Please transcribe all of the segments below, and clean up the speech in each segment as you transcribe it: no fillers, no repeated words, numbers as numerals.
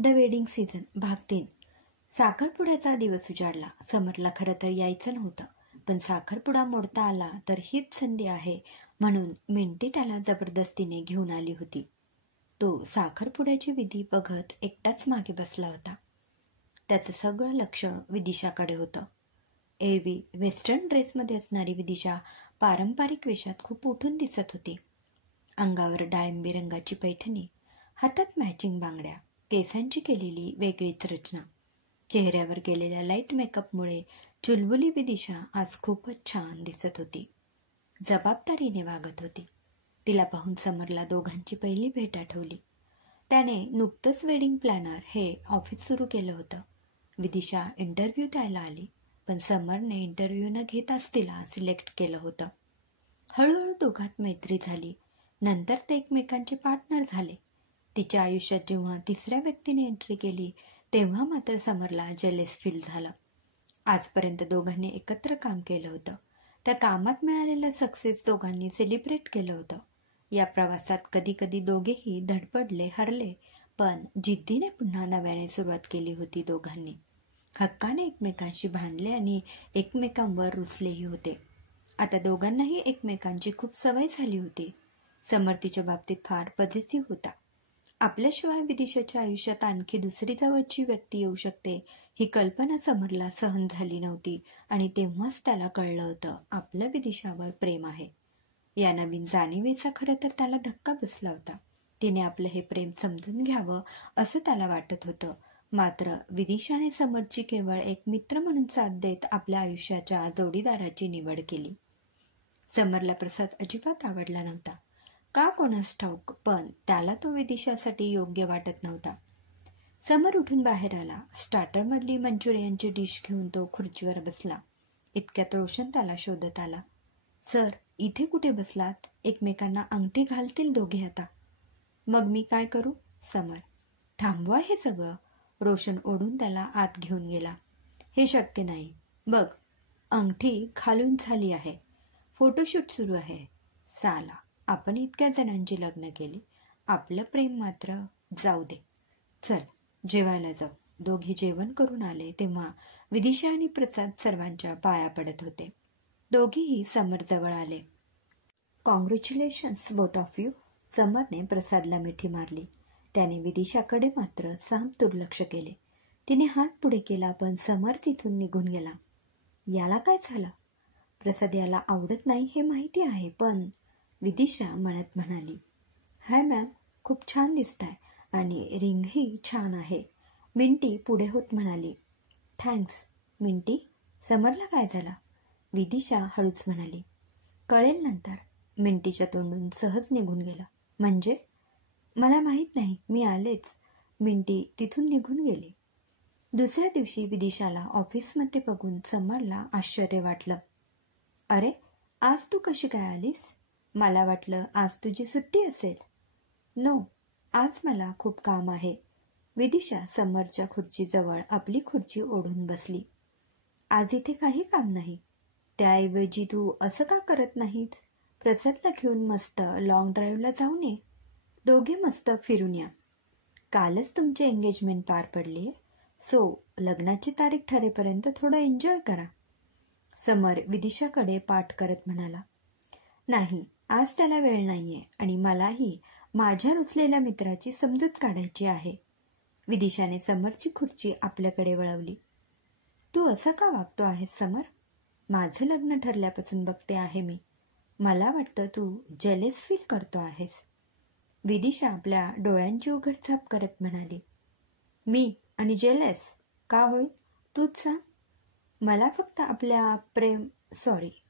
The wedding season भाग 3. साखरपुड्याचा दिवस उजाडला. समरला खरं तर यायचं नव्हतं, पण साखरपुडा मोडता आला तर हीच संधी आहे म्हणून मिंटी त्याला जबरदस्तीने घेऊन आली होती. तो साखरपुड्याची विधी बघत एकटाच मागे बसला होता. त्याचं सगळं लक्ष विदिशाकडे होतं. एरवी वेस्टर्न ड्रेसमध्ये असणारी विदिशा पारंपरिक वेशात खूप उठून दिसत होती. अंगावर डाळिंबी रंगाची पैठणी, हातात मॅचिंग बांगड्या, केसांची केलेली वेगळीच रचना. चेहऱ्यावर केलेल्या लाईट मेकअपमुळे चुलबुली विदिशा आज खूपच छान दिसत होती. जबाबदारीने वागत होती. तिला पाहून समरला दोघांची पहिली भेट आठवली. त्याने नुकतंच वेडिंग प्लॅनर हे ऑफिस सुरू केलं होतं. विदिशा इंटरव्ह्यू द्यायला आली, पण समरने इंटरव्ह्यू न घेताच तिला सिलेक्ट केलं होतं. हळूहळू दोघात मैत्री झाली. नंतर ते एकमेकांचे पार्टनर झाले. तिच्या आयुष्यात जेव्हा तिसऱ्या व्यक्तीने एंट्री केली तेव्हा मात्र समरला जेलेस फील झालं. आजपर्यंत दोघांनी एकत्र काम केलं होतं. त्या कामात मिळालेलं सक्सेस दोघांनी सेलिब्रेट केलं होतं. या प्रवासात कधी कधी दोघेही धडपडले, हरले, पण जिद्दीने पुन्हा नव्याने सुरुवात केली होती. दोघांनी हक्काने एकमेकांशी भांडले आणि एकमेकांवर रुसलेही होते. आता दोघांनाही एकमेकांची खूप सवय झाली होती. समर तिच्या बाबतीत फार पॉझिटिव्ह होता. आपल्याशिवाय विदिशाच्या आयुष्यात आणखी दुसरी जवळची व्यक्ती येऊ शकते ही कल्पना समरला सहन झाली नव्हती आणि तेव्हाच त्याला कळलं होतं आपलं विदिशावर प्रेम आहे. या नवीन जाणीवेचा खरं तर त्याला धक्का बसला होता. तिने आपलं हे प्रेम समजून घ्यावं असं त्याला वाटत होतं. मात्र विदिशाने समरची केवळ एक मित्र म्हणून साथ देत आपल्या आयुष्याच्या जोडीदाराची निवड केली. समरला प्रसाद अजिबात आवडला नव्हता. का कोणास ठाऊक, पण त्याला तो विदिशासाठी योग्य वाटत नव्हता. समर उठून बाहेर आला. स्टार्टरमधली मंचुरियनची डिश घेऊन तो खुर्चीवर बसला. इतक्यात रोशन त्याला शोधत आला. सर, इथे कुठे बसलात? एकमेकांना अंगठी घालतील दोघे आता. मग मी काय करू? समर, थांबवा हे सगळं. रोशन ओढून त्याला आत घेऊन गेला. हे शक्य नाही. बघ, अंगठी घालून झाली आहे. फोटोशूट सुरू आहे. साला, आपण इतक्या जणांची लग्न केली, आपलं प्रेम मात्र जाऊ दे. चल जेवायला जाऊ. दोघे जेवण करून आले तेव्हा विदिशा आणि प्रसाद सर्वांच्या पाया पडत होते. दोघेही समर जवळ आले. Congratulations both of you. समरने प्रसादला मिठी मारली. त्याने विदिशाकडे मात्र साम दुर्लक्ष केले. तिने हात पुढे केला, पण समर तिथून निघून गेला. याला काय झालं? प्रसाद याला आवडत नाही हे माहिती आहे, पण विदिशा म्हणत म्हणाली, हाय मॅम, खूप छान दिसताय आणि रिंगही छान आहे. मिंटी पुढे होत म्हणाली, थँक्स. मिंटी, समरला काय झाला? विदिशा हळूच म्हणाली, कळेल नंतर. मिंटीच्या तोंडून सहज निघून गेला. म्हणजे? मला माहीत नाही, मी आलेच. मिंटी तिथून निघून गेली. दुसऱ्या दिवशी विदिशाला ऑफिसमध्ये बघून समरला आश्चर्य वाटलं. अरे, आज तू कशी काय आलीस? मला वाटलं आज तुझी सुट्टी असेल. नो, आज मला खूप काम आहे. विदिशा समरच्या खुर्चीजवळ आपली खुर्ची ओढून बसली. आज इथे काही काम नाही. त्याऐवजी तू असं का करत नाहीत? प्रसादला घेऊन मस्त लॉंग ड्राईव्हला जाऊन ये. दोघे मस्त फिरून या. कालच तुमची एंगेजमेंट पार पडली, सो लग्नाची तारीख ठरेपर्यंत थोडं एन्जॉय करा. समर विदिशाकडे पाठ करत म्हणाला, नाही, आज त्याला वेळ नाहीये आणि मलाही माझ्या रुसलेल्या मित्राची समजूत काढायची आहे. विदिशाने समरची खुर्ची आपल्याकडे वळवली. तू असं का वागतो आहेस समर? माझं लग्न ठरल्यापासून बघते आहे मी. मला वाटतं तू जेलेस फील करतो आहेस. विदिशा आपल्या डोळ्यांची उघडझाप करत म्हणाली, मी आणि जेलेस का होईल? तूच सांग. मला फक्त आपल्या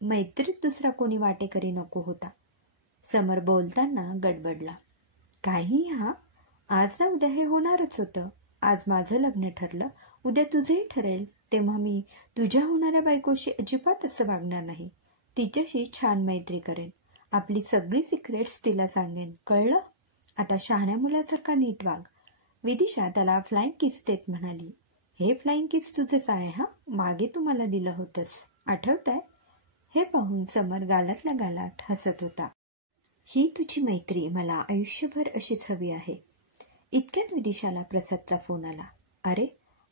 मैत्रीत दुसरा कोणी वाटेकरी नको होता. समर बोलताना गडबडला. काही हा, आज ना उद्या हे होणारच होतं. आज माझं लग्न ठरलं, उद्या तुझंही ठरेल, तेव्हा मी तुझ्या होणाऱ्या बायकोशी अजिबात असं वागणार नाही. तिच्याशी छान मैत्री करेन. आपली सगळी सिक्रेट्स तिला सांगेन, कळलं? आता शहाण्या मुलासारखा नीट वाग. विदिशा त्याला फ्लाइंग किस देत म्हणाली, हे फ्लाइंग किस तुझंच आहे हा? मागे तू मला दिलं होतंस, आठवतंय? हे पाहून समर गालातल्या गालात हसत होता. ही तुझी मैत्री मला आयुष्यभर अशीच हवी आहे. इतक्यात विदिशाला प्रसादचा फोन आला. अरे,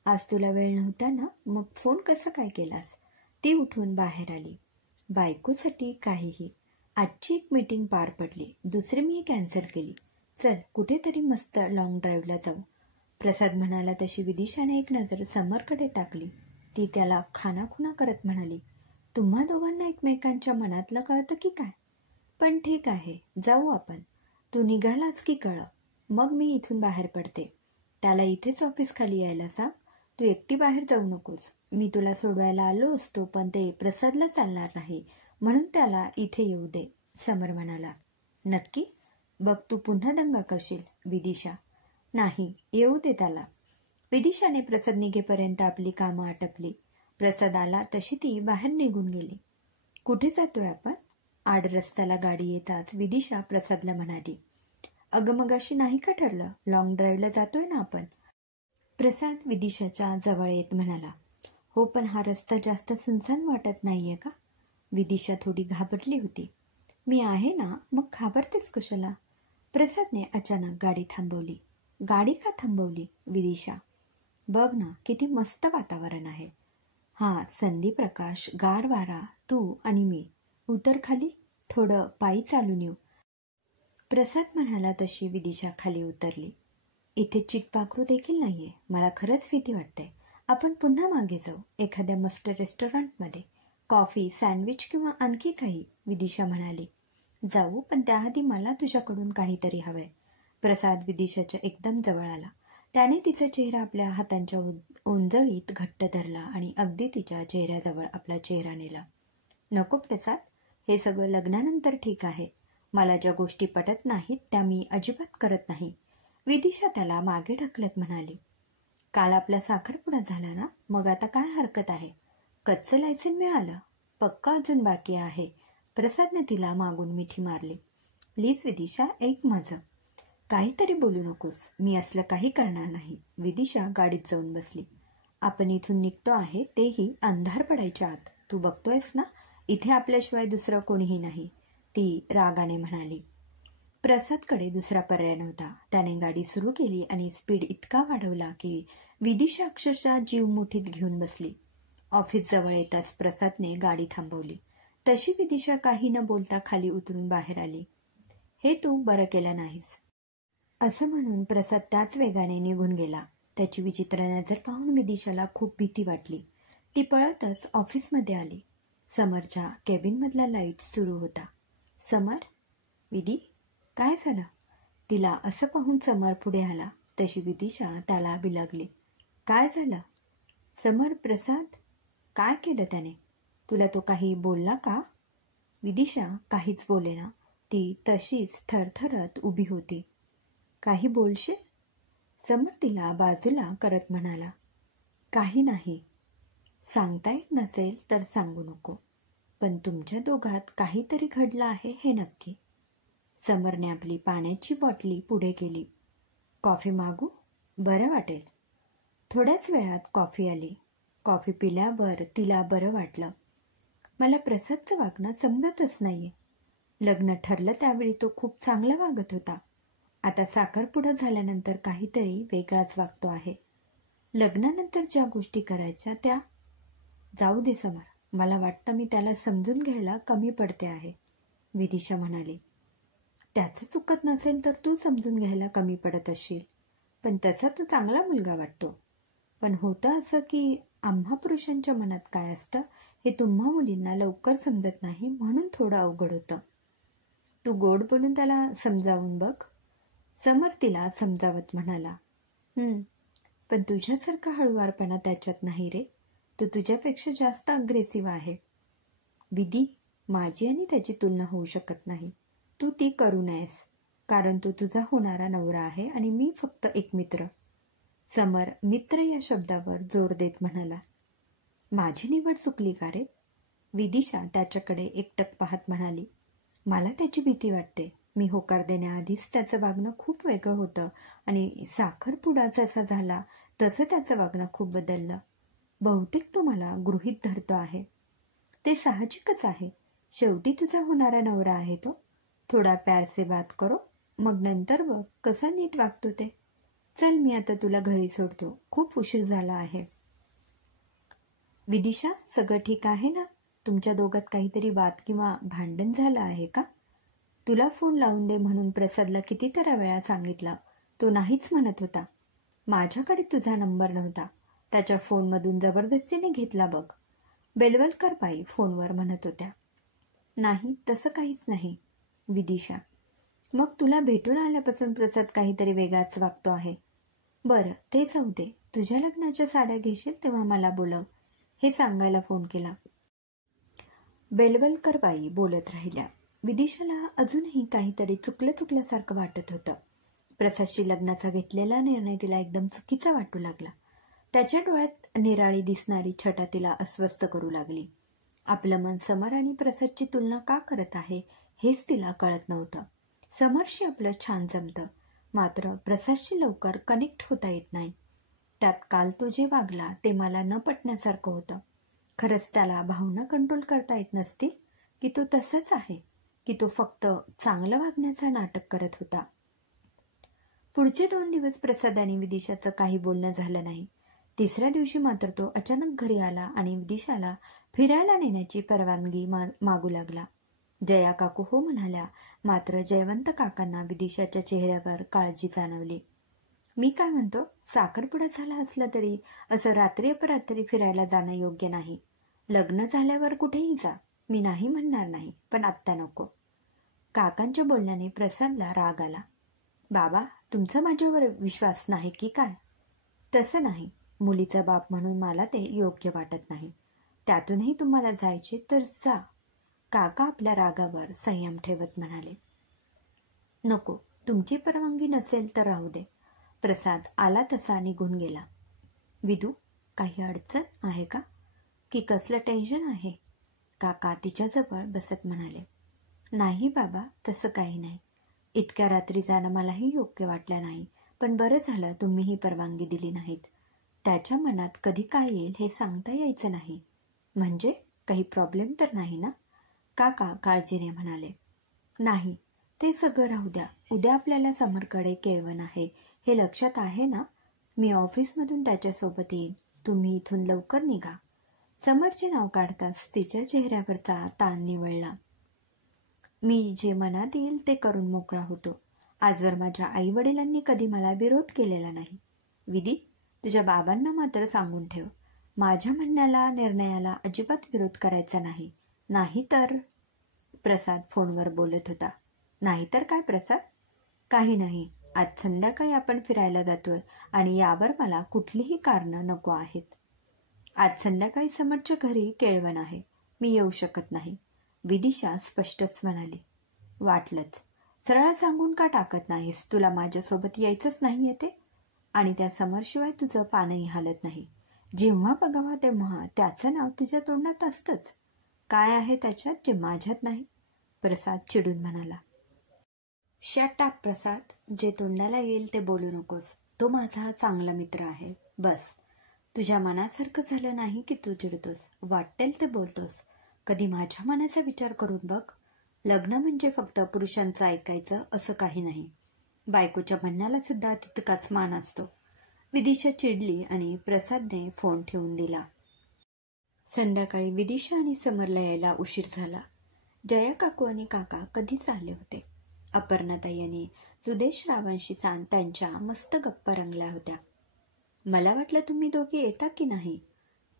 आज तुला वेळ नव्हता ना, मग फोन कसा काय केलास? ती उठून बाहेर आली. बायकोसाठी काहीही. आजची एक मीटिंग पार पडली, दुसरी मी कॅन्सल केली. चल कुठेतरी मस्त लॉंग ड्राईव्हला जाऊ. प्रसाद म्हणाला तशी विदिशाने एक नजर समरकडे टाकली. ती त्याला खानाखुणा करत म्हणाली, तुम्हा दोघांना एकमेकांच्या मनातलं कळतं की काय? पण ठीक आहे, जाऊ आपण. तू निघालाच की कळ, मग मी इथून बाहेर पडते. त्याला इथेच ऑफिस खाली यायला सांग. तू एकटी बाहेर जाऊ नकोस. मी तुला सोडवायला आलो असतो, पण ते प्रसादला चालणार नाही, म्हणून त्याला इथे येऊ दे. समर म्हणाला. नक्की? बघ तू पुन्हा दंगा करशील. विदिशा. नाही, येऊ दे त्याला. विदिशाने प्रसाद निघेपर्यंत आपली कामं आटपली. प्रसाद आला तशी ती बाहेर निघून गेली. कुठे जातोय आपण? आड रस्त्याला गाडी येताच विदिशा प्रसादला म्हणाली, अगं मगाशी नाही का ठरलं, लॉंग ड्राईव्हला जातोय ना आपण? प्रसाद विदिशाच्या जवळ येत म्हणाला, हो, पण हा रस्ता जास्त सुनसान वाटत नाहीये का? विदिशा थोडी घाबरली होती. मी आहे ना, मग घाबरतेस कशाला? प्रसादने अचानक गाडी थांबवली. गाडी का थांबवली? विदिशा. बघ ना, किती मस्त वातावरण आहे. हा, संधी प्रकाश, गार वारा, तू आणि मी. उतर खाली, थोडं पायी चालून येऊ. प्रसाद म्हणाला तशी विदिशा खाली उतरली. इथे चिटपाखरू देखील नाहीये. मला खरंच भीती वाटते. आपण पुन्हा मागे जाऊ, एखाद्या मस्त रेस्टॉरंटमध्ये. कॉफी, सँडविच किंवा आणखी काही. विदिशा म्हणाली. जाऊ, पण त्याआधी मला तुझ्याकडून काहीतरी हवंय. प्रसाद विदिशाच्या एकदम जवळ आला. त्याने तिचा चेहरा आपल्या हातांच्या ओंजळीत घट्ट धरला आणि अगदी तिच्या चेहऱ्याजवळ आपला चेहरा नेला. नको प्रसाद, हे सगळं लग्नानंतर ठीक आहे. मला ज्या गोष्टी पटत नाहीत त्या मी अजिबात करत नाही. विदिशा त्याला मागे ढकलत म्हणाली. काल आपला साखरपुडा झाला ना, मग आता काय हरकत आहे? कच्चं लायसन मिळालं, पक्का अजून बाकी आहे. प्रसादने तिला मागून मिठी मारली. प्लीज विदिशा, ऐक माझं. काहीतरी बोलू नकोस. मी असलं काही करणार नाही. विदिशा गाडीत जाऊन बसली. आपण इथून निघतो आहे, तेही अंधार पडायच्या आत. तू बघतोयस ना, इथे आपल्याशिवाय दुसरं कोणीही नाही, ती रागाने म्हणाली. प्रसादकडे दुसरा पर्याय नव्हता. त्याने गाडी सुरू केली आणि स्पीड इतका वाढवला की विदिशा अक्षरशः जीव मुठीत घेऊन बसली. ऑफिस जवळ येताच प्रसादने गाडी थांबवली. तशी विदिशा काही न बोलता खाली उतरून बाहेर आली. हे तू बरं केलं नाहीस, असं म्हणून प्रसाद त्याच वेगाने निघून गेला. त्याची विचित्र नजर पाहून विदिशाला खूप भीती वाटली. ती पळतच ऑफिसमध्ये आली. समरच्या केबिनमधला लाईट सुरू होता. समर. विधी, काय झालं? तिला असं पाहून समर पुढे आला. तशी विदिशा त्याला बिलगली. काय झालं? समर. प्रसाद काय केलं त्याने? तुला तो काही बोलला का? विदिशा काहीच बोलेना. ती तशीच थरथरत उभी होती. काही बोलशील? समर तिला बाजूला करत म्हणाला. काही नाही. सांगता येत नसेल तर सांगू नको, पण तुमच्या दोघात काहीतरी घडलं आहे हे नक्की. समरने आपली पाण्याची बॉटली पुढे केली. कॉफी मागू? बरं वाटेल. थोड्याच वेळात कॉफी आली. कॉफी पिल्यावर तिला बरं वाटलं. मला प्रसादचं वागणं समजतच नाहीये. लग्न ठरलं त्यावेळी तो खूप चांगला वागत होता. आता साखरपुडा झाल्यानंतर काहीतरी वेगळाच वागतो आहे. लग्नानंतर ज्या गोष्टी करायच्या त्या. जाऊ दे समर, मला वाटतं मी त्याला समजून घ्यायला कमी पडते आहे. विदिशा म्हणाली. त्याचं चुकत नसेल तर तू समजून घ्यायला कमी पडत असशील, पण तसा तो चांगला मुलगा वाटतो. पण होतं असं की आम्हा पुरुषांच्या मनात काय असतं हे तुम्हा मुलींना लवकर समजत नाही, म्हणून थोडं अवघड होतं. तू गोड बोलून त्याला समजावून बघ. समर तिला समजावत म्हणाला. पण तुझ्यासारखा हळुवारपणा त्याच्यात नाही रे. तो तुझ्यापेक्षा जास्त अग्रेसिव्ह आहे. विधी, माझी आणि त्याची तुलना होऊ शकत नाही. तू ती करू नयेस, कारण तो तुझा होणारा नवरा आहे आणि मी फक्त एक मित्र. समर मित्र या शब्दावर जोर देत म्हणाला. माझी निवड चुकली का रे? विदिशा त्याच्याकडे एकटक पाहत म्हणाली. मला त्याची भीती वाटते. मी होकार देण्याआधीच त्याचं वागणं खूप वेगळं होतं आणि साखरपुडा जसा झाला तसं त्याचं वागणं खूप बदललं. बहुतेक तो मला गृहीत धरतो आहे. ते साहजिकच आहे. शेवटी तुझा होणारा नवरा आहे तो. थोडा प्यार से बात करो, मग नंतर बघ कसा नीट वागतो ते. चल, मी आता तुला घरी सोडतो, खूप उशीर झाला आहे. विदिशा, सगळं ठीक आहे ना? तुमच्या दोघात काहीतरी वाद किंवा भांडण झालं आहे का? तुला फोन लावून दे म्हणून प्रसादला कितीतरी वेळा सांगितलं, तो नाहीच म्हणत होता. माझ्याकडे तुझा नंबर नव्हता, त्याच्या फोनमधून जबरदस्तीने घेतला बघ. बेलवलकर बाई फोनवर म्हणत होत्या. नाही, तसं काहीच नाही विदिशा. मग तुला भेटून आल्यापासून प्रसाद काहीतरी वेगळाच वागतो आहे. बरं, ते जाऊ दे. तुझ्या लग्नाच्या साड्या घेशील तेव्हा मला बोलव, हे सांगायला फोन केला. बेलवलकर बाई बोलत राहिल्या. विदिशाला अजूनही काहीतरी चुकल्यासारखं वाटत होतं. प्रसादशी लग्नाचा घेतलेला निर्णय तिला एकदम चुकीचा वाटू लागला. त्याच्या डोळ्यात निराळी दिसणारी छटा तिला अस्वस्थ करू लागली. आपलं मन समर आणि प्रसादची तुलना का करत आहे हेच तिला कळत नव्हतं. समरशी आपलं छान जमतं, मात्र प्रसादशी लवकर कनेक्ट होता येत नाही. त्यात काल तो जे वागला ते मला न पटण्यासारखं होतं. खरंच त्याला भावना कंट्रोल करता येत नसतील, की तो तसाच आहे, की तो फक्त चांगलं वागण्याचं नाटक करत होता. पुढचे 2 दिवस प्रसाद आणि विदिशाचं काही बोलणं झालं नाही. तिसऱ्या दिवशी मात्र तो अचानक घरी आला आणि विदिशाला फिरायला नेण्याची परवानगी मागू लागला. जया काकू हो म्हणाल्या, मात्र जयवंत काकांना विदिशाच्या चेहऱ्यावर काळजी जाणवली. मी काय म्हणतो, साखरपुडा झाला असला तरी असं रात्री अपरात्री फिरायला जाणं योग्य नाही. लग्न झाल्यावर कुठेही जा, मी नाही म्हणणार नाही, पण आत्ता नको. काकांच्या बोलण्याने प्रसादला राग आला. बाबा, तुमचा माझ्यावर विश्वास नाही की काय? तसं नाही, मुलीचा बाप म्हणून मला ते योग्य वाटत नाही. त्यातूनही तुम्हाला जायचे तर जा. काका आपल्या रागावर संयम ठेवत म्हणाले. नको, तुमची परवानगी नसेल तर राहू दे. प्रसाद आला तसा निघून गेला. विदू, काही अडचण आहे का? की कसलं टेन्शन आहे? काका तिच्याजवळ बसत म्हणाले. नाही बाबा, तसं काही नाही. इतक्या रात्री जाणं मलाही योग्य वाटलं नाही, पण बरं झालं तुम्हीही परवानगी दिली नाहीत. त्याच्या मनात कधी काय येईल हे सांगता यायचं नाही. म्हणजे काही प्रॉब्लेम तर नाही ना? काका काळजीने म्हणाले. नाही, ते सगळं राहू द्या. उद्या आपल्याला समरकडे केळवण आहे, हे लक्षात आहे ना? मी ऑफिसमधून त्याच्यासोबत येईन. तुम्ही इथून लवकर निघा. समरचे नाव काढताच तिच्या चेहऱ्यावरचा ताण निवळला. मी जे मनात येईल ते करून मोकळा होतो. आजवर माझ्या आई वडिलांनी कधी मला विरोध केलेला नाही. विधी, तुझ्या बाबांना मात्र सांगून ठेव, माझ्या म्हणण्याला निर्णयाला अजिबात विरोध करायचा नाही. नाही तर? प्रसाद फोनवर बोलत होता. नाही तर काय प्रसाद? काही नाही. आज संध्याकाळी आपण फिरायला जातोय आणि यावर मला कुठलीही कारणं नको आहेत. आज संध्याकाळी समरच्या घरी केळवण आहे, मी येऊ शकत नाही. विदिशा स्पष्टच म्हणाली. वाटलंच. सरळ सांगून का टाकत नाहीस? तुला माझ्यासोबत यायचंच नाही येते? आणि त्या समरशिवाय तुझं पानही हालत नाही. जेव्हा बघावा तेव्हा त्याचं नाव तुझ्या तोंडात असतंच. काय आहे त्याच्यात जे माझ्यात नाही? प्रसाद चिडून म्हणाला. शट अप प्रसाद, जे तोंडाला येईल ते बोलू नकोस. तो माझा चांगला मित्र आहे, बस. तुझ्या मनासारखं झालं नाही की तू चिडतोस, वाटेल ते बोलतोस. कधी माझ्या मनाचा विचार करून बघ. लग्न म्हणजे फक्त पुरुषांचं ऐकायचं असं काही नाही. बायकोच्या म्हणण्याला सुद्धा तितकाच मान असतो. विदिशा चिडली आणि प्रसादने फोन ठेवून दिला. संध्याकाळी विदिशा आणि समरला यायला उशीर झाला. जया काकू आणि काका कधीच आले होते. अपर्णाताई आणि सुदेश रावांशी त्यांच्या मस्त गप्पा रंगल्या होत्या. मला वाटलं तुम्ही दोघे येता की नाही.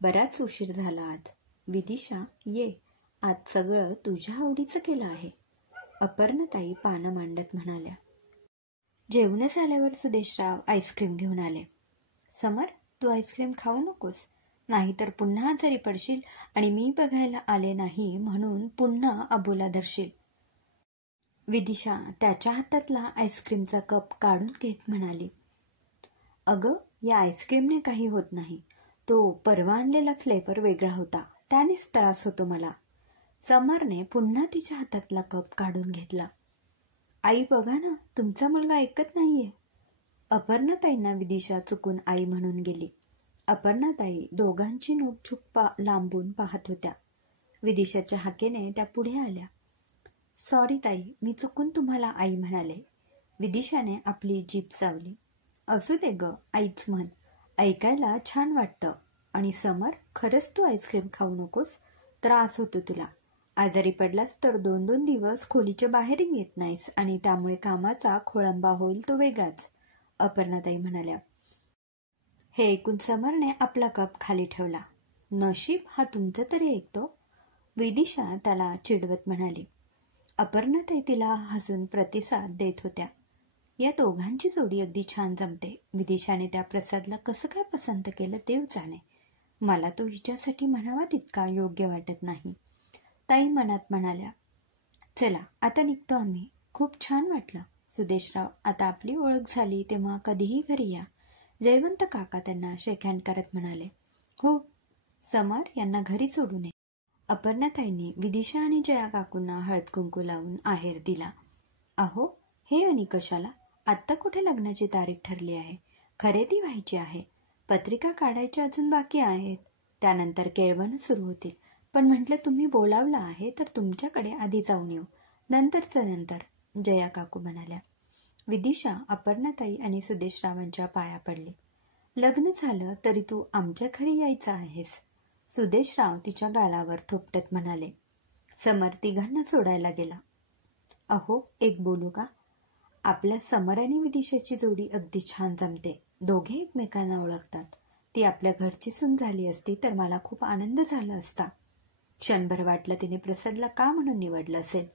बराच उशीर झाला आज. विदिशा, ये, आज सगळं तुझ्या आवडीचं केलं आहे, अपर्णाताई पानं मांडत म्हणाल्या. जेवण झाल्यावर सुदेशराव आईस्क्रीम घेऊन आले. समर, तू आईस्क्रीम खाऊ नकोस, नाहीतर पुन्हा आजारी पडशील आणि मी बघायला आले नाही म्हणून पुन्हा अबोला धरशील. विदिशा त्याच्या हातातला आईस्क्रीमचा कप काढून घेत म्हणाली. अगं, या आईस्क्रीमने काही होत नाही. तो परवा आणलेला फ्लेवर वेगळा होता, त्यानेच त्रास होतो मला. समरने पुन्हा तिच्या हातातला कप काढून घेतला. आई बघा ना, तुमचा मुलगा ऐकत नाहीये. अपर्णाताईंना विदिशा चुकून आई म्हणून गेली. अपर्णाताई दोघांची नोकझूक लांबून पाहत होत्या. विदिशाच्या हाकेने त्या पुढे आल्या. सॉरी ताई, मी चुकून तुम्हाला आई म्हणाले. विदिशाने आपली जीभ चावली. असू दे ग, आईच म्हण. ऐकायला छान वाटतं. आणि समर, खरंच तू आईस्क्रीम खाऊ नकोस. त्रास होतो तुला. आजारी पडलास तर 2-2 दिवस खोलीच्या बाहेरही येत नाहीस आणि त्यामुळे कामाचा खोळंबा होईल तो वेगळाच, अपर्णाताई म्हणाल्या. हे ऐकून समरने आपला कप खाली ठेवला. नशीब हा तुमचं तरी ऐकतो, विदिशा त्याला चिडवत म्हणाली. अपर्णाताई तिला हसून प्रतिसाद देत होत्या. या दोघांची जोडी अगदी छान जमते. विदिशाने त्या प्रसादला कसं काय पसंत केलं देव जाणे. मला तो हिच्यासाठी म्हणावा तितका योग्य वाटत नाही. ताई मनात म्हणाल्या. चला आता निघतो आम्ही. खूप छान वाटलं सुदेशराव. आता आपली ओळख झाली तेव्हा कधीही घरी या. जयवंत काका त्यांना शेक हँड करत म्हणाले. हो, समर यांना घरी सोडू नये. अपर्णाताईंनी विदिशा आणि जया काकूंना हळद कुंकू लावून आहेर दिला. अहो, हे आणि कशाला? आत्ता कुठे लग्नाची तारीख ठरली आहे? खरेदी व्हायची आहे. पत्रिका काढायच्या अजून बाकी आहेत. त्यानंतर केळवणं सुरू होतील. पण म्हटलं तुम्ही बोलावलं आहे तर तुमच्याकडे आधी जाऊन येऊ, नंतरचं नंतर, जया काकू म्हणाल्या. विदिशा अपर्णाताई आणि सुदेशरावांच्या पाया पडली. लग्न झालं तरी तू आमच्या घरी यायचं आहेस, सुदेशराव तिच्या गालावर थोपटत म्हणाले. समर तिघांना सोडायला गेला. अहो, एक बोलू का? आपल्या समर आणि विदिशाची जोडी अगदी छान जमते. दोघे एकमेकांना ओळखतात. ती आपल्या घरची सून झाली असती तर मला खूप आनंद झाला असता. क्षणभर वाटलं तिने प्रसादला का म्हणून निवडलं असेल.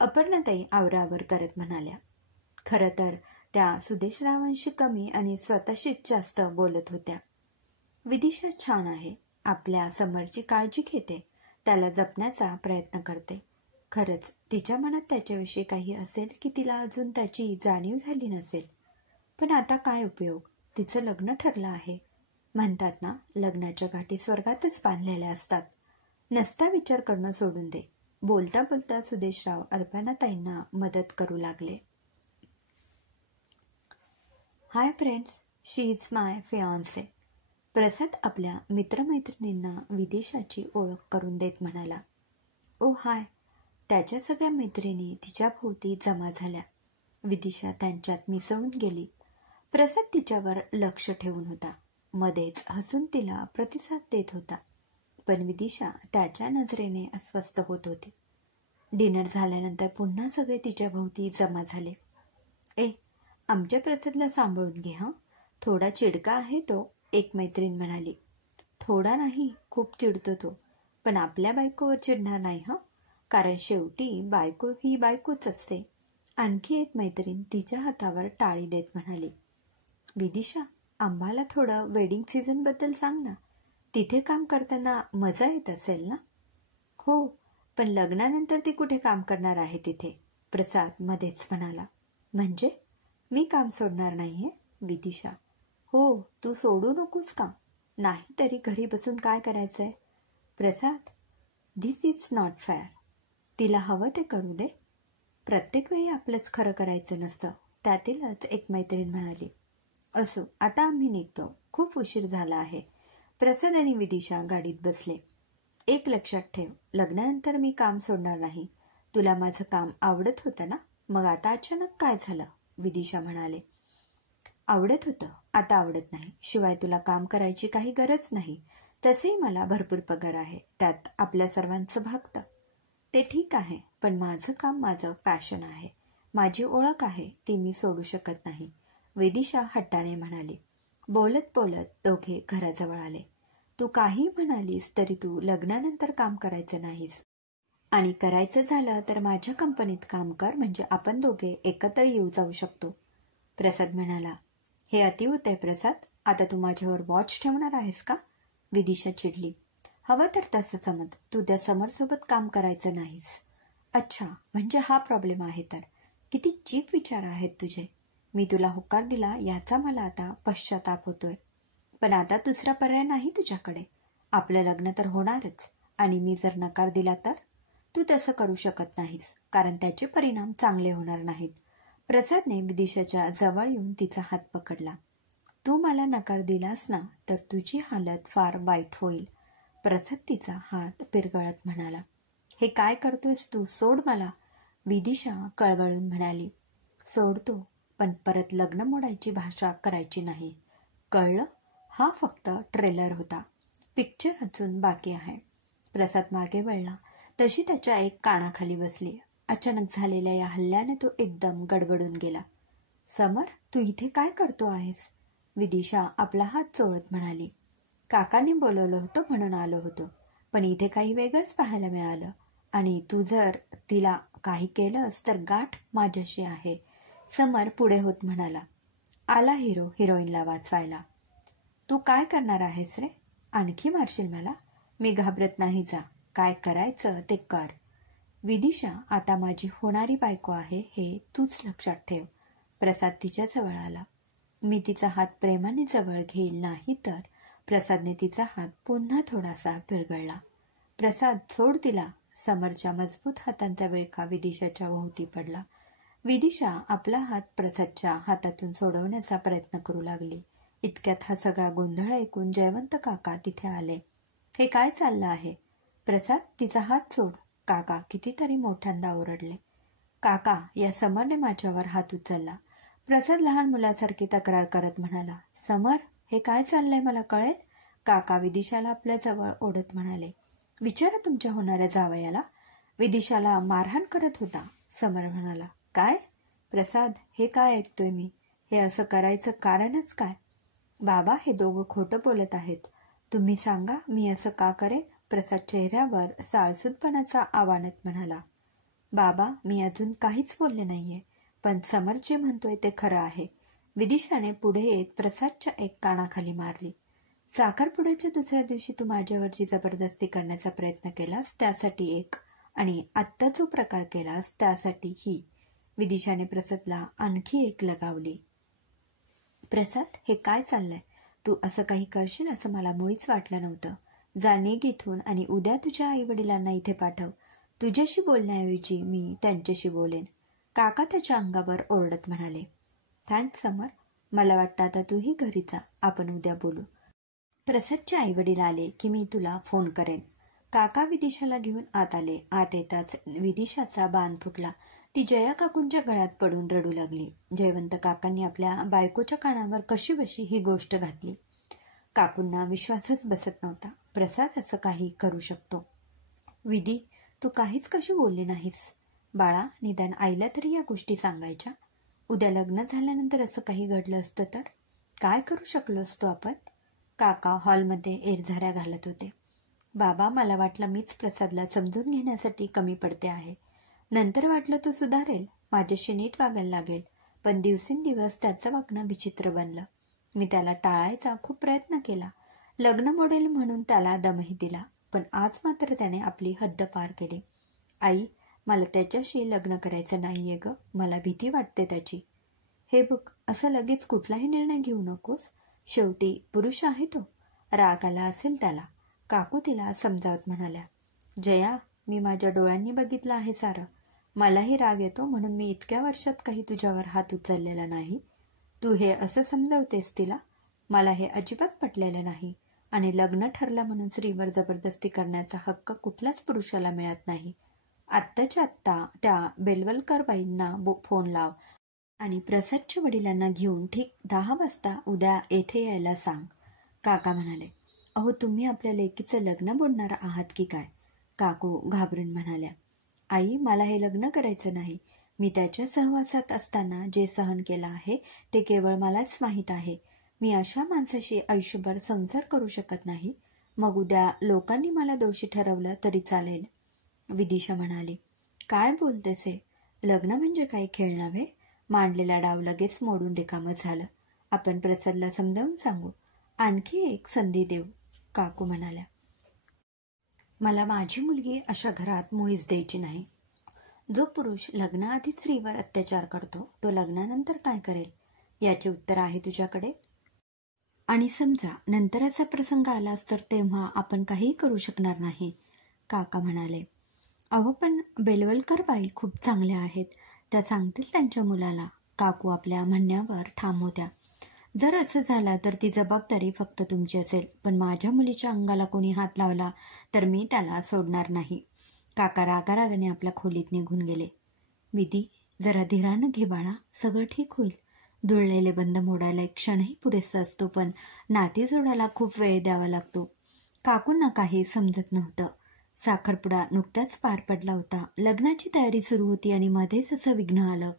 अपर्णाताई आवरावर करत म्हणाल्या. खरं तर त्या सुदेशरावांशी कमी आणि स्वतःशीच जास्त बोलत होत्या. विदिशा छान आहे. आपल्या समरची काळजी घेते. त्याला जपण्याचा प्रयत्न करते. खरंच तिच्या मनात त्याच्याविषयी काही असेल की तिला अजून त्याची जाणीव झाली नसेल. पण आता काय उपयोग? तिचं लग्न ठरलं आहे. म्हणतात ना, लग्नाच्या गाठी स्वर्गातच बांधलेल्या असतात. नसता विचार करणं सोडून दे. बोलता बोलता सुदेशराव अपर्णाताईंना मदत करू लागले. Hi friends, she is my fiancee. प्रसाद आपल्या मित्रमैत्रिणींना विदिशाची ओळख करून देत म्हणाला. ओ हाय. त्याच्या सगळ्या मैत्रिणी तिच्या भोवती जमा झाल्या. विदिशा त्यांच्यात मिसळून गेली. प्रसाद तिच्यावर लक्ष ठेवून होता. मध्येच हसून तिला प्रतिसाद देत होता. पण विदिशा त्याच्या नजरेने अस्वस्थ होत होती. डिनर झाल्यानंतर पुन्हा सगळे तिच्या भोवती जमा झाले. आमच्या प्रसादला सांभाळून घे हं. थोडा चिडका आहे तो, एक मैत्रीण म्हणाली. थोडा नाही, खूप चिडतो तो. पण आपल्या बायकोवर चिडणार नाही हं, कारण शेवटी बायको ही बायकोच असते, आणखी एक मैत्रीण तिच्या हातावर टाळी देत म्हणाली. विदिशा, आम्हाला थोडं वेडिंग सीझनबद्दल सांग ना. तिथे काम करताना मजा येत असेल ना? हो, पण लग्नानंतर ती कुठे काम करणार आहे तिथे, प्रसाद मध्येच म्हणाला. म्हणजे? मी काम सोडणार नाहीये, विदिशा. हो, तू सोडू नकोस का? नाही तरी घरी बसून काय करायचंय? प्रसाद, धिस इज नॉट फेअर. तिला हवं ते करू दे. प्रत्येक वेळी आपलंच खरं करायचं नसतं, त्यातीलच एक मैत्रीण म्हणाली. असो, आता आम्ही निघतो. खूप उशीर झाला आहे. प्रसाद आणि विदिशा गाडीत बसले. एक लक्षात ठेव, लग्नानंतर मी काम सोडणार नाही. तुला माझं काम आवडत होतं ना? मग आता अचानक काय झालं? विदिशा म्हणाले. आवडत होतं, आता आवडत नाही. शिवाय तुला काम करायची काही गरज नाही. तसेही मला भरपूर पगार आहे. त्यात आपल्या सर्वांचं भागतं. ते ठीक आहे, पण माझं काम माझं पॅशन आहे. माझी ओळख आहे, ती मी सोडू शकत नाही, विदिशा हट्टाने म्हणाली. बोलत बोलत दोघे घराजवळ आले. तू काही म्हणालीस तरी तू लग्नानंतर काम करायचं नाहीस. आणि करायचं झालं तर माझ्या कंपनीत काम कर, म्हणजे आपण दोघे एकत्र येऊ जाऊ शकतो, प्रसाद म्हणाला. हे अति होतंय प्रसाद. आता तू माझ्यावर वॉच ठेवणार आहेस का? विदिशा चिडली. हवं तर तसं समज. तू त्या समरसोबत काम करायचं नाहीस. अच्छा, म्हणजे हा प्रॉब्लेम आहे तर. किती चीप विचार आहेत तुझे. मी तुला होकार दिला याचा मला आता पश्चाताप होतोय. पण आता दुसरा पर्याय नाही तुझ्याकडे. आपलं लग्न तर होणारच, आणि मी जर नकार दिला तर? तू तसं करू शकत नाहीस, कारण त्याचे परिणाम चांगले होणार नाहीत. प्रसादने विदिशाच्या जवळ येऊन तिचा हात पकडला. तू मला नकार दिलास ना तर तुझी हालत फार वाईट होईल, प्रसाद तिचा हात पिरगळत म्हणाला. हे काय करतोयस तू? सोड मला, विदिशा कळवळून म्हणाली. सोडतो, पण परत लग्न मोडायची भाषा करायची नाही. कळलं? हा फक्त ट्रेलर होता. पिक्चर अजून बाकी आहे. प्रसाद मागे वळला तशी त्याच्या एक कानाखाली बसली. अचानक झालेल्या या हल्ल्याने तो एकदम गडबडून गेला. समर, तू इथे काय करतो आहेस? विदिशा आपला हात चोळत म्हणाली. काकांनी बोलवलं होतं म्हणून आलो होतो, पण इथे काही वेगळंच पाहायला मिळालं. आणि तू जर तिला काही केलंस तर गाठ माझ्याशी आहे. समर पुढे होत म्हणाला. आला हिरो हिरोईनला वाचवायला. तू काय करणार आहेस रे? आणखी मारशील मला? मी घाबरत नाही, जा. काय करायचं ते कर. विदिशा आता माझी होणारी बायको आहे हे तूच लक्षात ठेव. प्रसाद तिच्या जवळ आला. मी तिचा हात प्रेमाने जवळ घेईल नाही तर. प्रसादने तिचा हात पुन्हा थोडासा पिरगळला. प्रसाद, सोड तिला. समरच्या मजबूत हातांचा विळखा विदिशाच्या भोवती पडला. विदिशा आपला हात प्रसादच्या हातातून सोडवण्याचा प्रयत्न करू लागली. इतक्यात हा सगळा गोंधळ ऐकून जयवंत काका तिथे आले. हे काय चाललं आहे? प्रसाद, तिचा हात सोड. काका कितीतरी मोठ्यांदा ओरडले. काका, या समरने माझ्यावर हात उचलला. प्रसाद लहान मुलासारखी तक्रार करत म्हणाला. समर, हे काय चाललंय मला कळेल. काका विदिशाला आपल्या जवळ ओढत म्हणाले. विचारा तुमच्या होणाऱ्या जावयाला. विदिशाला मारहाण करत होता. समर म्हणाला. काय? प्रसाद, हे काय ऐकतोय मी? हे असं करायचं कारणच काय? बाबा, हे दोघं खोटं बोलत आहेत. तुम्ही सांगा, मी असं का करेन? प्रसाद चेहऱ्यावर साळसूदपणाचा आवाणत म्हणाला. बाबा, मी अजून काहीच बोलले नाहीये, पण समर जे म्हणतोय ते खरं आहे. विदिशाने पुढे येत प्रसादच्या एक कानाखाली मारली. साखरपुड्याच्या दुसऱ्या दिवशी तू माझ्यावरची जबरदस्ती करण्याचा प्रयत्न केलास त्यासाठी एक, आणि आत्ता जो प्रकार केलास त्यासाठी ही. विदिशाने प्रसादला आणखी एक लगावली. प्रसाद, हे काय चाललंय? तू असं काही करशील असं मला मुळीच वाटलं नव्हतं. जा, निघ इथून आणि उद्या तुझ्या आईवडिलांना इथे पाठव. तुझ्याशी बोलण्याऐवजी मी त्यांच्याशी बोलेन. काका त्याच्या अंगावर ओरडत म्हणाले. थँक्स समर. मला वाटतं आता तूही घरी जा. आपण उद्या बोलू. प्रसादचे आईवडील आले की मी तुला फोन करेन. काका विदिशाला घेऊन आत आले. आत येताच विदिशाचा बाण फुटला. ती जया काकूंच्या गळ्यात पडून रडू लागली. जयवंत काकांनी आपल्या बायकोच्या कानावर कशीबशी ही गोष्ट घातली. काकूंना विश्वासच बसत नव्हता. प्रसाद असं काही करू शकतो. विधी, तू काहीच कशी बोलली नाहीस? बाळा, निदान आईला तरी या गोष्टी सांगायच्या. उद्या लग्न झाल्यानंतर असं काही घडलं असतं तर काय करू शकलो असतो आपण? काका हॉलमध्ये एरझाऱ्या घालत होते. बाबा, मला वाटलं मीच प्रसादला समजून घेण्यासाठी कमी पडते आहे. नंतर वाटलं तो सुधारेल, माझ्याशी नीट वागायला लागेल. पण दिवसेंदिवस त्याचं वागणं विचित्र बनलं. मी त्याला टाळायचा खूप प्रयत्न केला. लग्न मोडेल म्हणून त्याला दमही दिला. पण आज मात्र त्याने आपली हद्द पार केली. आई, मला त्याच्याशी लग्न करायचं नाहीये ग. मला भीती वाटते त्याची. हे बघ, असं लगेच कुठलाही निर्णय घेऊ नकोस. शेवटी पुरुष आहे तो. राग आला असेल त्याला. काकू तिला समजावत म्हणाल्या. जया, मी माझ्या डोळ्यांनी बघितलं आहे सारं. मलाही राग येतो म्हणून मी इतक्या वर्षात काही तुझ्यावर हात उचललेला नाही. तू हे असं समजावतेस तिला? मला हे अजिबात पटलेलं नाही. आणि लग्न ठरलं म्हणून स्त्रीवर जबरदस्ती करण्याचा हक्क कुठल्याच पुरुषाला मिळत नाही. आत्ताच्या आत्ता त्या बेलवलकर बाईंना फोन लाव आणि प्रसादच्या वडिलांना घेऊन ठीक 10 वाजता उद्या येथे यायला सांग. काका म्हणाले. अहो, तुम्ही आपल्या लेकीचं लग्न बोलणार आहात की काय? काकू घाबरून म्हणाल्या. आई, मला हे लग्न करायचं नाही. मी त्याच्या सहवासात असताना जे सहन केलं आहे ते केवळ मलाच माहीत आहे. मी अशा माणसाशी आयुष्यभर संसार करू शकत नाही. मग उद्या लोकांनी मला दोषी ठरवलं तरी चालेल. विदिशा म्हणाली. काय बोलतेस हे? लग्न म्हणजे काही खेळ नव्हे. मांडलेला डाव लगेच मोडून रिकामं झालं. आपण प्रसादला समजावून सांगू. आणखी एक संधी देऊ. काकू म्हणाल्या. मला माझी मुलगी अशा घरात मुळीच द्यायची नाही. जो पुरुष लग्नाआधी स्त्रीवर अत्याचार करतो तो लग्नानंतर काय करेल याचे उत्तर आहे तुझ्याकडे. आणि समजा नंतर असा प्रसंग आलाच तर तेव्हा आपण काही करू शकणार नाही. काका म्हणाले. अहो, पण बेलवलकर बाई खूप चांगल्या आहेत. त्या सांगतील त्यांच्या मुलाला. काकू आपल्या म्हणण्यावर ठाम होत्या. जर असं झालं तर ती जबाबदारी फक्त तुमची असेल. पण माझ्या मुलीच्या अंगाला कोणी हात लावला तर मी त्याला सोडणार नाही. काका रागारागाने आपल्या खोलीत निघून गेले. विधी, जरा धीरानं घे बाळा, सगळं ठीक होईल. धुळलेले बंध मोडायला एक क्षणही पुरेसा असतो, पण नातीजोडाला खूप वेळ द्यावा लागतो. काकूंना काही समजत नव्हतं. साखरपुडा नुकताच पार पडला होता. लग्नाची तयारी सुरू होती आणि मध्येच असं विघ्न आलं.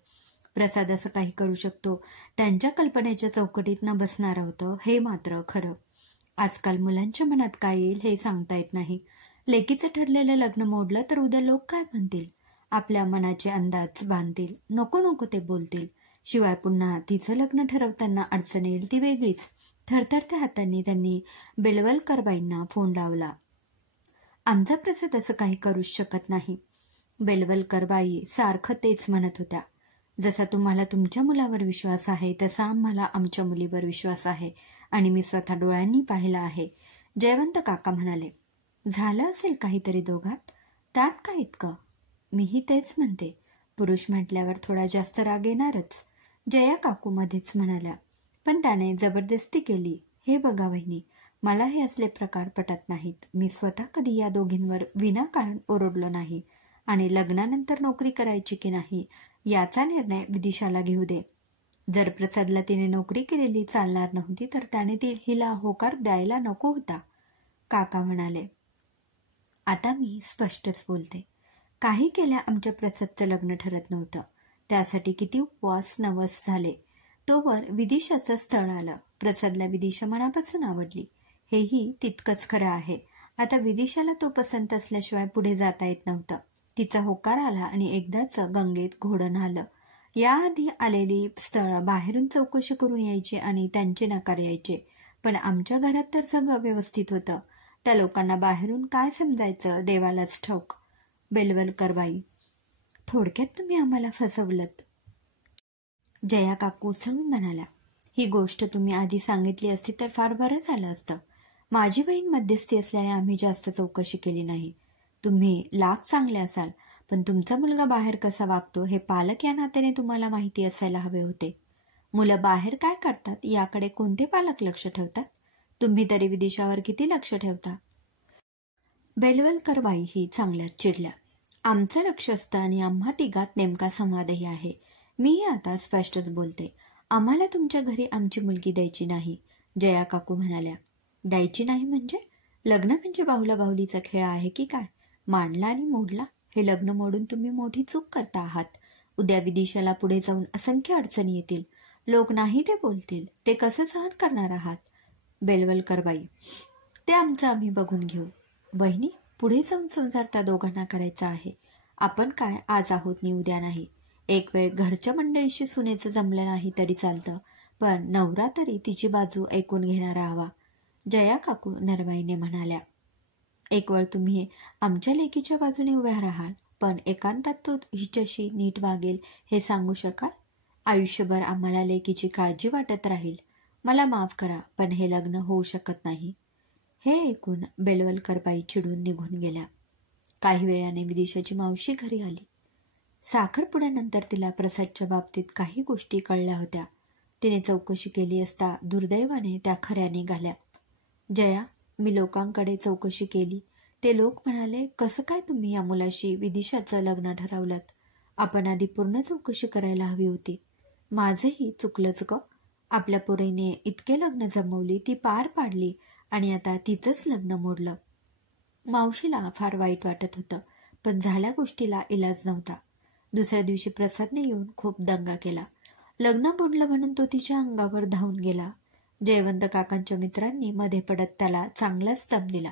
प्रसाद असं काही करू शकतो, त्यांच्या कल्पनेच्या चौकटीत न बसणारं होतं हे मात्र खरं. आजकाल मुलांच्या मनात काय येईल हे सांगता येत नाही. लेकीचं ठरलेलं लग्न मोडलं तर उद्या लोक काय म्हणतील? आपल्या मनाचे अंदाज बांधतील, नको नको ते बोलतील. शिवाय पुन्हा तिचं लग्न ठरवताना अडचण येईल ती वेगळीच. थरथरत्या हातांनी त्यांनी बेलवलकरबाईंना फोन लावला. आमचा प्रसाद असं काही करूच शकत नाही. बेलवलकरबाई सारखं तेच म्हणत होत्या. जसा तुम्हाला तुमच्या मुलावर विश्वास आहे तसा आम्हाला आमच्या मुलीवर विश्वास आहे आणि मी स्वतः डोळ्यांनी पाहिलं आहे. जयवंत काका म्हणाले. झालं असेल काहीतरी दोघात, त्यात काय इतकं? मीही तेच म्हणते. पुरुष म्हटल्यावर थोडा जास्त राग येणारच, जया काकू मध्येच म्हणाल्या. पण त्याने जबरदस्ती केली. हे बघा वहिनी, मला हे असले प्रकार पटत नाहीत. मी स्वतः कधी या दोघींवर विनाकारण ओरडलो नाही आणि लग्नानंतर नोकरी करायची की नाही याचा निर्णय विदिशाला घेऊ दे. जर प्रसादला तिने नोकरी केलेली चालणार नव्हती तर त्याने हिला होकार द्यायला नको होता, काका म्हणाले. आता मी स्पष्टच बोलते. काही केल्या आमच्या प्रसादचं लग्न ठरत नव्हतं. त्यासाठी किती उपवास नवस झाले. तोवर विदिशाचं स्थळ आलं. प्रसादला विदिशा मनापासून आवडली, हेही तितकंच खरं आहे. आता विदिशाला तो पसंत असल्याशिवाय पुढे जाता येत नव्हतं. तिचा होकार आला आणि एकदाच गंगेत घोडं आलं. याआधी आलेली स्थळं बाहेरून चौकशी करून यायची आणि त्यांचे नकार यायचे, पण आमच्या घरात तर सगळं व्यवस्थित होतं. त्या लोकांना बाहेरून काय समजायचं देवालाच ठाऊक. बेलवलकरबाई, थोडक्यात तुम्ही आम्हाला फसवलत. जया काकू उचलून म्हणाल्या. ही गोष्ट तुम्ही आधी सांगितली असती तर फार बरं झालं असतं. माझी बहीण मध्यस्थी असल्याने आम्ही जास्त चौकशी केली नाही. तुम्ही लाख चांगले असाल, पण तुमचा मुलगा बाहेर कसा वागतो हे पालक या नात्याने तुम्हाला माहिती असायला हवे होते. मुलं बाहेर काय करतात याकडे कोणते पालक लक्ष ठेवतात? तुम्ही तरी विदिशावर किती लक्ष ठेवता? बेलवलकरबाई ही चांगल्याच चिडल्या. आमचं लक्ष असतं आणि आम्हा तिघात नेमका संवादही आहे. मीही आता स्पष्टच बोलते. आम्हाला तुमच्या घरी आमची मुलगी द्यायची नाही, जया काकू म्हणाल्या. द्यायची नाही म्हणजे? लग्न म्हणजे बाहुला बाहुलीचा खेळ आहे की काय? मांडला आणि मोडला. हे लग्न मोडून तुम्ही मोठी चूक करता आहात. उद्या विदिशाला पुढे जाऊन असंख्य अडचणी येतील. लोक नाही ते बोलतील, ते कसं सहन करणार आहात? बेलवलकरबाई, ते आमचं आम्ही बघून घेऊ. बहिणी, पुढे जाऊन संसार त्या दोघांना करायचा आहे. आपण काय आज आहोत नि उद्या नाही. एक वेळ घरच्या मंडळीशी सुनेचं जमलं नाही तरी चालतं, पण नवरा तरी तिची बाजू ऐकून घेणारा हवा, जया काकू नरमाईने म्हणाल्या. एक वेळ तुम्ही आमच्या लेकीच्या बाजूने उभ्या राहाल, पण एकांतात तो हिच्याशी नीट वागेल हे सांगू शकाल? आयुष्यभर आम्हाला लेकीची काळजी वाटत राहील. मला माफ करा, पण हे लग्न होऊ शकत नाही. हे ऐकून बेलवलकरबाई चिडून निघून गेल्या. काही वेळाने विदिशाची मावशी घरी आली. साखरपुड्यानंतर तिला प्रसादच्या बाबतीत काही गोष्टी कळल्या होत्या. तिने चौकशी केली असता दुर्दैवाने त्या खऱ्या निघाल्या. जया, मी लोकांकडे चौकशी केली. ते लोक म्हणाले, कसं काय तुम्ही या मुलाशी विदिशाचं लग्न ठरवलंत? आपण आधी पूर्ण चौकशी करायला हवी होती. माझंही चुकलंच ग. आपल्या पोरीने इतके लग्न जमवली, ती पार पाडली आणि आता तिचंच लग्न मोडलं. मावशीला फार वाईट वाटत होतं, पण झाल्या गोष्टीला इलाज नव्हता. दुसऱ्या दिवशी प्रसादने येऊन खूप दंगा केला. लग्न मोडलं म्हणून तो तिच्या अंगावर धावून गेला. जयवंत काकांच्या मित्रांनी मध्ये पडत त्याला चांगलाच दम दिला.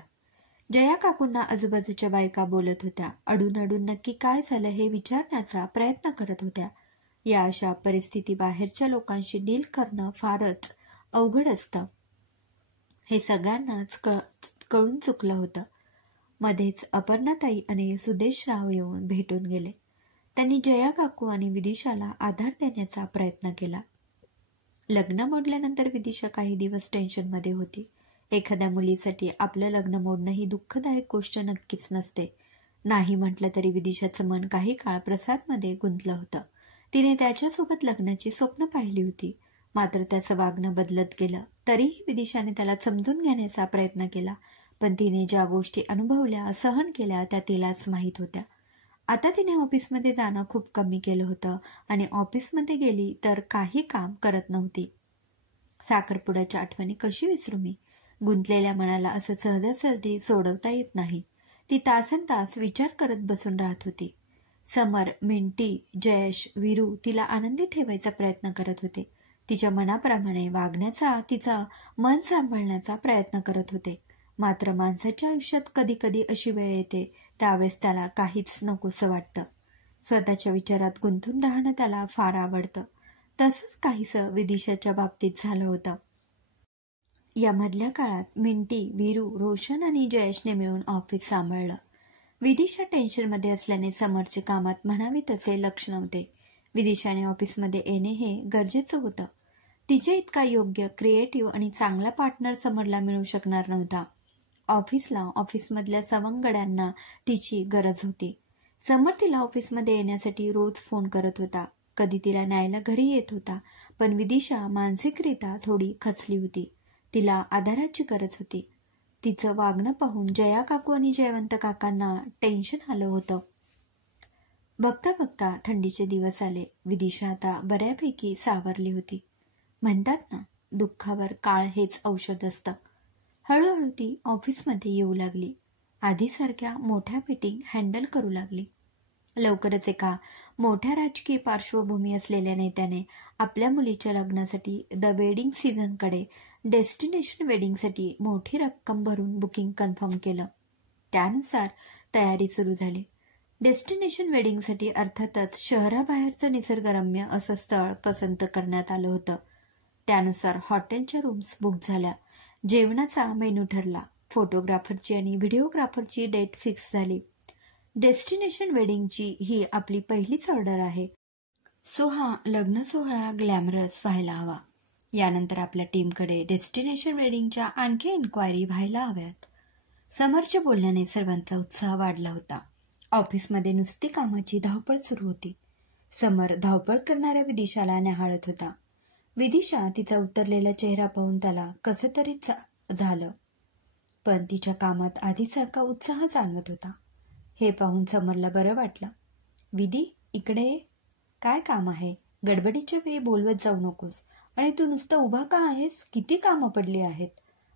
जया काकूंना आजूबाजूच्या बायका बोलत होत्या. अडून अडून नक्की काय झालं हे विचारण्याचा प्रयत्न करत होत्या. या अशा परिस्थिती बाहेरच्या लोकांशी डील करणं फारच अवघड असतं हे सगळ्यांनाच कळून चुकलं होतं. मध्येच अपर्णाताई आणि सुदेशराव येऊन भेटून गेले. त्यांनी जया काकू आणि विदिशाला आधार देण्याचा प्रयत्न केला. लग्न मोडल्यानंतर विदिशा काही दिवस टेन्शनमध्ये होती. एखाद्या मुलीसाठी आपलं लग्न मोडणं ही दुःखदायक गोष्ट नक्कीच नसते. नाही म्हटलं तरी विदिशाचं मन काही काळ प्रसादमध्ये गुंतलं होतं. तिने त्याच्यासोबत लग्नाची स्वप्न पाहिली होती, मात्र त्याचं वागणं बदलत गेलं. तरीही विदिशाने त्याला समजून घेण्याचा प्रयत्न केला, पण तिने ज्या गोष्टी अनुभवल्या, सहन केल्या त्या तिलाच माहीत होत्या. आता तिने ऑफिसमध्ये जाणं खूप कमी केलं होतं आणि ऑफिसमध्ये गेली तर काही काम करत नव्हती. साखरपुड्याच्या आठवणी कशी विसरू मी? गुंतलेल्या मनाला असं सहजासहजी सोडवता येत नाही. ती तासनतास विचार करत बसून राहत होती. समर, मिंटी, जयेश, वीरू तिला आनंदी ठेवायचा प्रयत्न करत होते. तिच्या मनाप्रमाणे वागण्याचा, तिचं मन सांभाळण्याचा प्रयत्न करत होते. मात्र माणसाच्या आयुष्यात कधी कधी अशी वेळ येते त्यावेळेस त्याला काहीच नकोसं वाटतं. स्वतःच्या विचारात गुंतून राहणं त्याला फार आवडतं. तसंच काहीसं विदिशाच्या बाबतीत झालं होतं. या मधल्या काळात मिंटी, वीरू, रोशन आणि जयेशने मिळून ऑफिस सांभाळलं. विदिशा टेन्शनमध्ये असल्याने समरचे कामात म्हणावे तसे लक्ष नव्हते. विदिशाने ऑफिसमध्ये येणे हे गरजेचं होतं. तिच्या इतका योग्य, क्रिएटिव्ह आणि चांगला पार्टनर समरला मिळू शकणार नव्हता. ऑफिसमधल्या सवंगड्यांना तिची गरज होती. समर तिला ऑफिसमध्ये येण्यासाठी रोज फोन करत होता. कधी तिला न्यायला घरी येत होता. पण विदिशा मानसिकरित्या थोडी खचली होती. तिला आधाराची गरज होती. तिचं वागणं पाहून जया काकू आणि जयवंत काकांना टेन्शन आलं होतं. बघता बघता थंडीचे दिवस आले. विदिशा आता बऱ्यापैकी सावरली होती. म्हणतात ना, दुःखावर काळ हेच औषध असतं. हळूहळू ती ऑफिसमध्ये येऊ लागली. आधीसारख्या मोठ्या मीटिंग हँडल करू लागली. लवकरच एका मोठ्या राजकीय पार्श्वभूमी असलेल्या नेत्याने आपल्या मुलीच्या लग्नासाठी द वेडिंग सीझनकडे डेस्टिनेशन वेडिंगसाठी मोठी रक्कम भरून बुकिंग कन्फर्म केलं. त्यानुसार तयारी सुरू झाली. डेस्टिनेशन वेडिंगसाठी अर्थातच शहराबाहेरचं निसर्गरम्य असं स्थळ पसंत करण्यात आलं होतं. त्यानुसार हॉटेलच्या रूम्स बुक झाल्या. जेवणाचा मेनू ठरला. फोटोग्राफरची आणि व्हिडिओग्राफरची डेट फिक्स झाली. डेस्टिनेशन वेडिंगची ही आपली पहिलीच ऑर्डर आहे, सो हा लग्न सोहळा ग्लॅमरस व्हायला हवा. यानंतर आपल्या टीमकडे डेस्टिनेशन वेडिंगच्या आणखी इन्क्वायरी व्हायला हव्यात. समरच्या बोलण्याने सर्वांचा उत्साह वाढला होता. ऑफिसमध्ये नुसती कामाची धावपळ सुरू होती. समर धावपळ करणाऱ्या विदिशाला न्याहाळत होता. विदिशा तिचा उतरलेला चेहरा पाहून त्याला कसं तरी झालं. पण तिच्या कामात आधीसारखा उत्साह जाणवत होता. हे पाहून समरला बरं वाटलं. विदी, इकडे ये. काय काम आहे? गडबडीच्या वेळी बोलवत जाऊ नकोस. आणि तू नुसतं उभा का आहेस? किती कामं पडली आहेत.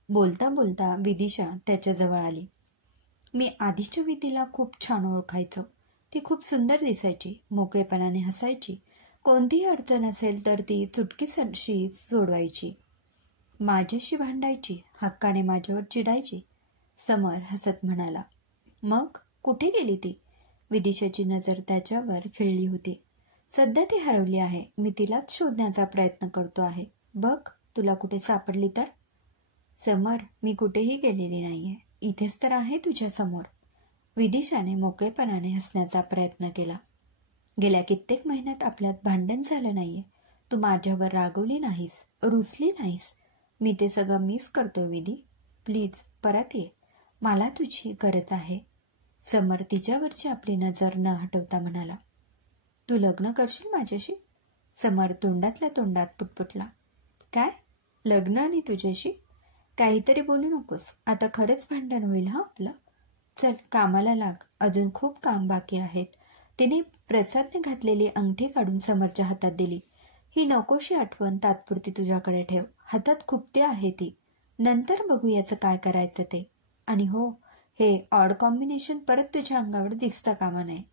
बोलता बोलता विदिशा त्याच्याजवळ आली. मी आधीच्या विदीला खूप छान ओळखायचो. ती खूप सुंदर दिसायची, मोकळेपणाने हसायची. कोणतीही अडचण असेल तर ती चुटकीसरशी सोडवायची. माझ्याशी भांडायची, हक्काने माझ्यावर चिडायची. समर हसत म्हणाला. मग कुठे गेली ती? विदिशाची नजर त्याच्यावर खिळली होती. सध्या ती हरवली आहे. मी तिलाच शोधण्याचा प्रयत्न करतो आहे. बघ, तुला कुठे सापडली तर. समर, मी कुठेही गेलेली नाहीये. इथेच तर आहे तुझ्या समोर. विदिशाने मोकळेपणाने हसण्याचा प्रयत्न केला. गेल्या कित्येक महिन्यात आपल्यात भांडण झालं नाहीये. तू माझ्यावर रागवली नाहीस, रुसली नाहीस. मी ते सगळं मिस करतो विदी. प्लीज परत ये. मला तुझी गरज आहे. समर तिच्यावरची आपली नजर न हटवता म्हणाला. तू लग्न करशील माझ्याशी? समर तोंडातल्या तोंडात पुटपुटला. काय? लग्न आणि तुझ्याशी? काहीतरी बोलू नकोस. आता खरंच भांडण होईल हा आपलं. चल कामाला लाग. अजून खूप काम बाकी आहेत. तिने प्रसादने घातलेली अंगठी काढून समरच्या हातात दिली. ही नकोशी आठवण तात्पुरती तुझ्याकडे ठेव. हातात खुपते आहे ती. नंतर बघू याचं काय करायचं ते. आणि हो, हे ऑड कॉम्बिनेशन परत तुझ्या अंगावर दिसता कामा नये.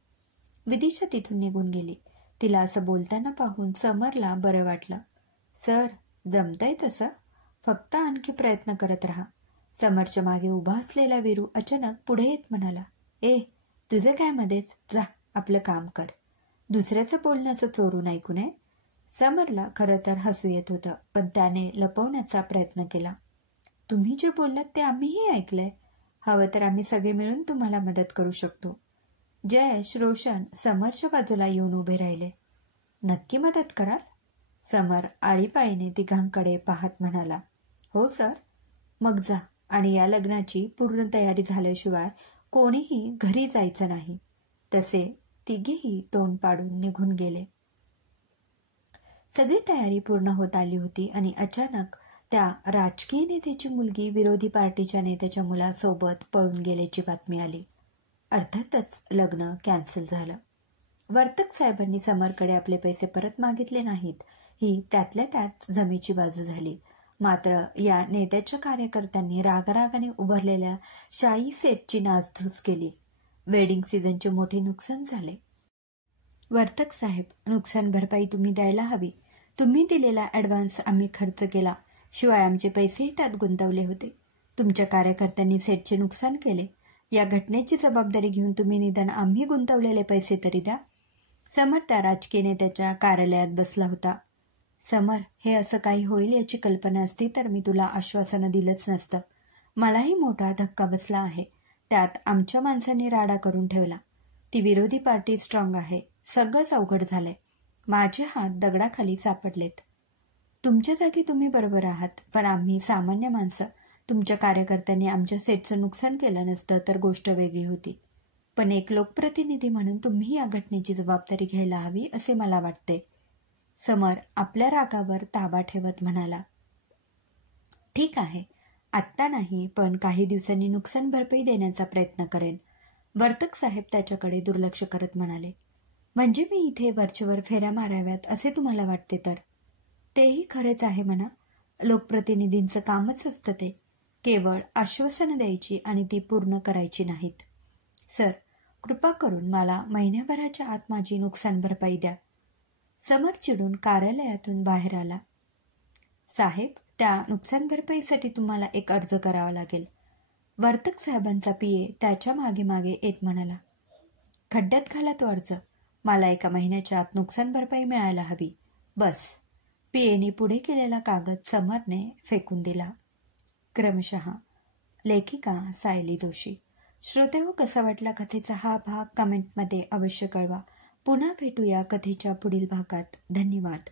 विदिशा तिथून निघून गेली. तिला असं बोलताना पाहून समरला बरं वाटलं. सर, जमतंय तसं. फक्त आणखी प्रयत्न करत राहा. समरच्या मागे उभा असलेला वीरू अचानक पुढे येत म्हणाला. ए, तुझं काय मध्येच? जा, आपलं काम कर. दुसऱ्याचं बोलणं असं चोरून ऐकू नये. समरला खरं तर हसू येत होतं, पण त्याने लपवण्याचा प्रयत्न केला. तुम्ही जे बोललात ते आम्हीही ऐकलंय. हवं तर आम्ही सगळे मिळून तुम्हाला मदत करू शकतो. जयेश, रोशन समरच्या बाजूला येऊन उभे राहिले. नक्की मदत कराल? समर आळीपाळीने तिघांकडे पाहत म्हणाला. हो सर. मग जा आणि या लग्नाची पूर्ण तयारी झाल्याशिवाय कोणीही घरी जायचं नाही. तसे तिघेही तोंड पाडून निघून गेले. सगळी तयारी पूर्ण होत आली होती आणि अचानक त्या राजकीय नेत्याची मुलगी विरोधी पार्टीच्या नेत्याच्या मुलासोबत पळून गेल्याची बातमी आली. अर्थातच लग्न कॅन्सल झालं. वर्तक साहेबांनी समरकडे आपले पैसे परत मागितले नाहीत ही त्यातल्या त्यात जमेची बाजू झाली. मात्र या नेत्याच्या कार्यकर्त्यांनी रागारागाने उभारलेल्या शाही सेटची नासधूस केली. वेडिंग सीझनचे मोठे नुकसान झाले. वर्तक साहेब, नुकसान भरपाई तुम्ही द्यायला हवी. तुम्ही दिलेला ॲडव्हान्स आम्ही खर्च केला, शिवाय आमचे पैसेही त्यात गुंतवले होते. तुमच्या कार्यकर्त्यांनी सेटचे नुकसान केले. या घटनेची जबाबदारी घेऊन तुम्ही निदान आम्ही गुंतवलेले पैसे तरी द्या. समर त्या राजकीय नेत्याच्या कार्यालयात बसला होता. समर, हे असं काही होईल याची कल्पना असती तर मी तुला आश्वासनं दिलंच नसतं. मलाही मोठा धक्का बसला आहे. त्यात आमच्या माणसांनी राडा करून ठेवला. ती विरोधी पार्टी स्ट्रॉंग आहे. सगळंच अवघड झालंय. माझे हात दगडाखाली सापडलेत. तुमच्या जागी तुम्ही बरोबर आहात, पण आम्ही सामान्य माणसं. तुमच्या कार्यकर्त्यांनी आमच्या सेटचं नुकसान केलं नसतं तर गोष्ट वेगळी होती. पण एक लोकप्रतिनिधी म्हणून तुम्ही या घटनेची जबाबदारी घ्यायला हवी असे मला वाटते. समर आपल्या रागावर ताबा ठेवत म्हणाला. ठीक आहे, आत्ता नाही, पण काही दिवसांनी नुकसान भरपाई देण्याचा प्रयत्न करेन. वर्तक साहेब त्याच्याकडे दुर्लक्ष करत म्हणाले. म्हणजे मी इथे वरचेवर फेऱ्या माराव्यात असे तुम्हाला वाटते तर? तेही खरेच आहे म्हणा. लोकप्रतिनिधींचं कामच असतं ते. केवळ आश्वासनं द्यायची आणि ती पूर्ण करायची नाहीत. सर, कृपा करून मला महिन्याभराच्या आत माझी नुकसान भरपाई द्या. समर चिडून कार्यालयातून बाहेर आला. साहेब, त्या नुकसान भरपाईसाठी तुम्हाला एक अर्ज करावा लागेल. वर्तक साहेबांचा पीए त्याच्या मागे मागे येत म्हणाला. खड्ड्यात घाला तो अर्ज. मला 1 महिन्याच्या आत नुकसान भरपाई मिळायला हवी. बस. पीएने पुढे केलेला कागद समरने फेकून दिला. क्रमशः. लेखिका सायली जोशी. श्रोतेहो, कसा वाटला कथेचा हा भाग कमेंटमध्ये अवश्य कळवा. पुन्हा भेटूया कथेच्या पुढील भागात. धन्यवाद.